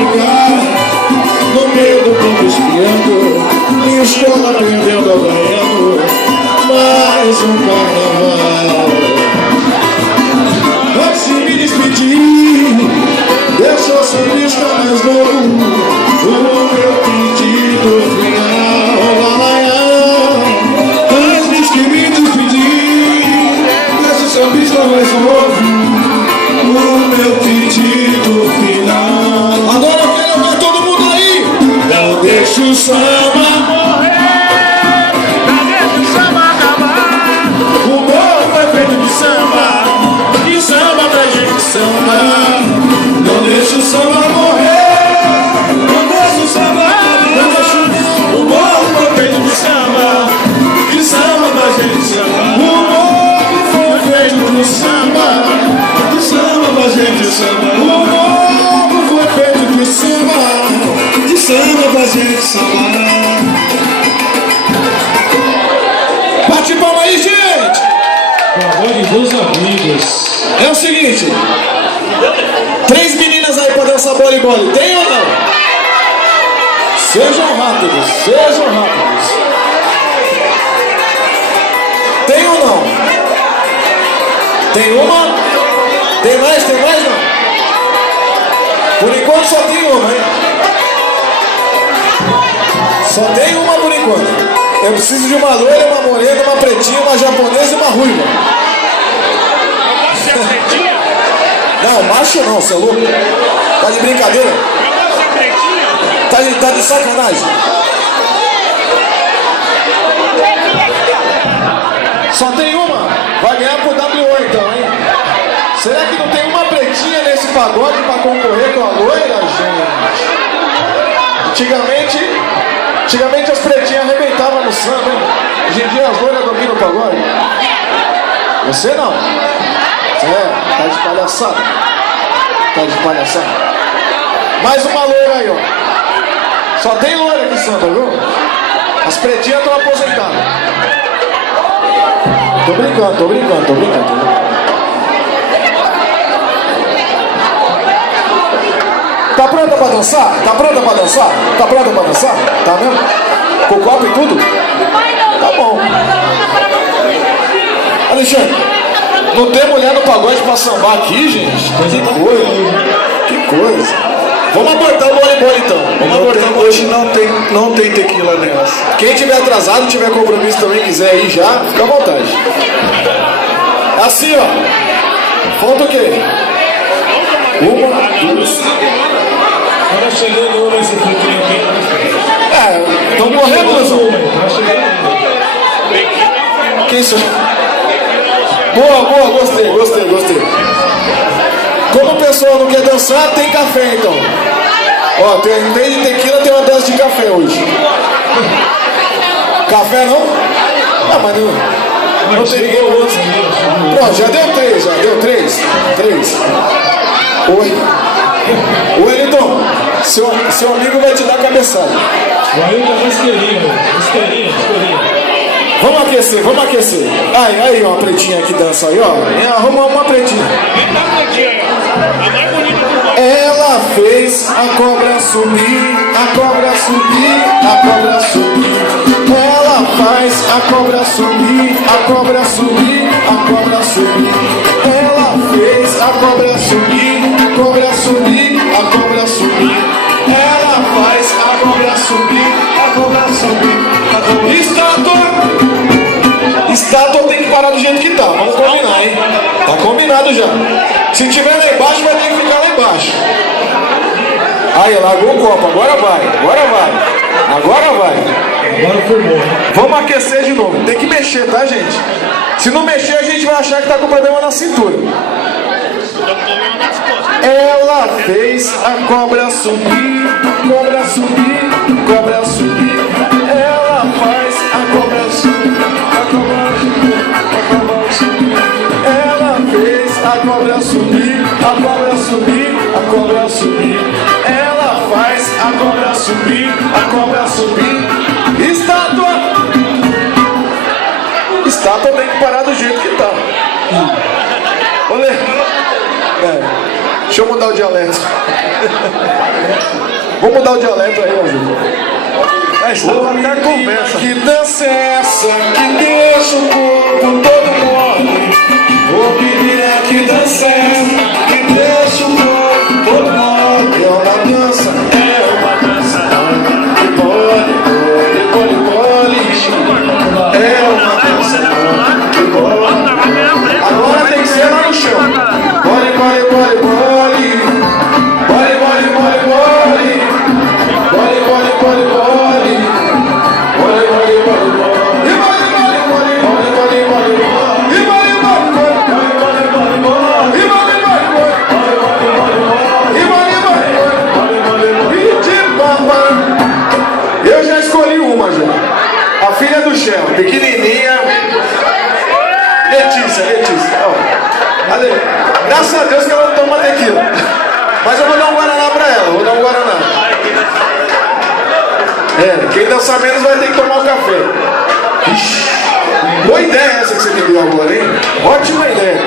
ficar no meio do campo espiando, minha escola perdendo ou ganhando mais um carnaval. Antes de me despedir, deixa eu sambista mais novo o meu pedido final. Antes de me despedir, deixa o sambista mais novo o meu pedido final. Agora eu quero ver todo mundo aí. Não deixa o samba morrer, não deixa o samba acabar. O morro é feito de samba, e samba pra gente samba. Não deixa o samba morrer, não deixa o samba acabar. O morro é feito de samba, e samba pra gente samba. O morro foi feito de samba, de samba pra gente samba. O morro foi feito de samba, de samba pra gente samba. Bate palma aí, gente! Pagode dos amigos. É o seguinte, 3 meninas aí pra dançar voleibol, tem ou não? Sejam rápidos, sejam rápidos. Tem ou não? Tem uma? Tem mais não? Por enquanto só tem uma, hein? Só tem uma por enquanto. Eu preciso de uma loira, uma morena, uma pretinha, uma japonesa e uma ruiva. Não, macho não, você é louco? Tá de brincadeira? Tá de sacanagem? Só tem uma? Vai ganhar pro WO então, hein? Será que não tem uma pretinha nesse pagode pra concorrer com a loira, gente? Antigamente as pretinhas arrebentavam no samba, hein? Hoje em dia as loiras dominam o pagode. Você não? Tá de palhaçada. Tá de palhaçada. Mais uma loira aí, ó. Só tem loira aqui, samba, viu? As pretinhas estão aposentadas. Tô brincando. Tá pronta pra dançar? Tá pronta pra dançar? Tá mesmo? Com o copo e tudo? Tá bom. Alexandre, não tem mulher no pagode pra sambar aqui, gente? Que coisa. Vamos abortar o voleibol então. Hoje não tem tequila nelas. Quem tiver atrasado, tiver compromisso também, quiser ir já, fica à vontade. Assim, ó. Falta o quê? Uma, duas. Tá chegando uma esse frutinho aqui. Estão morrendo, Luzão. Tá chegando. Quem sou? Boa, gostei. Como o pessoal não quer dançar, tem café então. Ó, tem de tequila, tem uma dose de café hoje. Café não? Ah, mas não tem ninguém outro. Pronto, já deu três. Oi, Wellington, seu amigo vai te dar cabeçada. O Ailton tá esteirinha. Vamos aquecer. Aí, ó, uma pretinha que dança aí, ó. Arruma uma pretinha. Ela fez a cobra subir. Ela faz a cobra subir. Ela fez a cobra subir. Ela faz a cobra subir. Estátua tem que parar do jeito que tá. Vamos combinar, hein? Tá combinado já. Se tiver lá embaixo, vai ter que ficar lá embaixo. Aí, largou o copo. Agora vai. Agora formou. Vamos aquecer de novo. Tem que mexer, tá, gente? Se não mexer, a gente vai achar que tá com problema na cintura. Ela fez a cobra subir. Ela faz a cobra subir. Ela fez a cobra subir. Ela faz a cobra subir. Estátua tem que parar do jeito que tá. Olha. Deixa eu mudar o dialeto. Vamos mudar o dialeto aí, Brasil. É, estamos até a conversa. Que dança é essa que deixa o corpo todo mole? Ô menina, que dança é essa que deixa o corpo todo mole? É uma dança que pole, pole, pole, pole. É uma dança que pole. Agora tem que ser lá no chão. Pole, pole, pole, pole. Pole, pole, pole, pole. Pole, pole, pole, pole. Pole, pole, pole, pole. E pole, pole, pole, pole, pole, pole, pole. E pole, pole, pole, pole, pole, pole, pole. E pole, pole, pole, pole, pole, pole. E pole, pole, pole, pole, pole. E de papa. Eu já escolhi uma, já. A filha do Shell, pequenininha. Letícia. Ó. Graças a Deus que ela não toma tequila. Mas eu vou dar um Guaraná pra ela, vou dar um Guaraná. Quem dança menos vai ter que tomar um café. Ixi, boa ideia essa que você me deu agora, hein? Ótima ideia.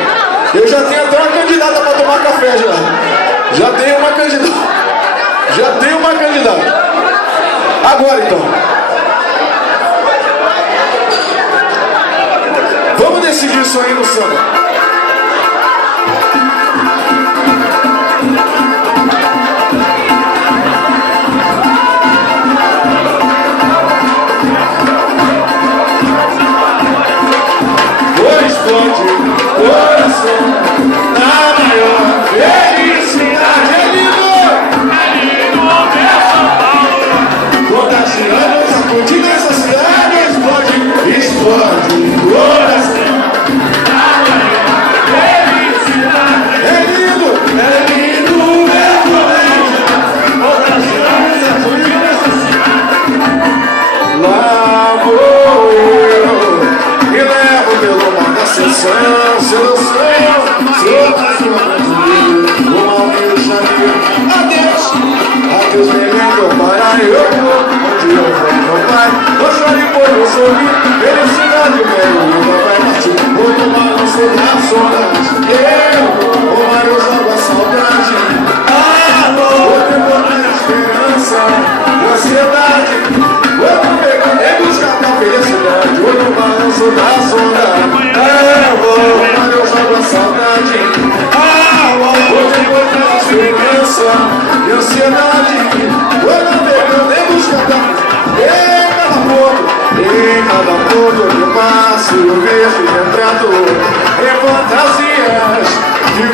Eu já tenho até uma candidata pra tomar café já. Já tenho uma candidata. Agora então. Vamos decidir isso aí no samba. Coração na maior felicidade. É lindo São Paulo, contagiando, sacudindo essa cidade. Explode coração na maior felicidade. É lindo meu colégio, contagiando, sacudindo essa cidade. Lá vou eu e levo pelo mar da sessão. Seu mais uma brasileiro, uma Rio de Janeiro. Adeus, menino, para eu vou, onde eu vou, meu pai. Vou chorar por eu sorrir, felicidade, meu vai partir. Vou tomar um soro na saudade. Eu vou marojar a saudade. Vou devolver a esperança e ansiedade. Vou comer e buscar a felicidade. Vou tomar um soro na saudade. Saudade, hoje vou ter esperança e ansiedade. Vou navegando em busca da. Em cada ponto eu passo, eu vejo retrato em fantasias de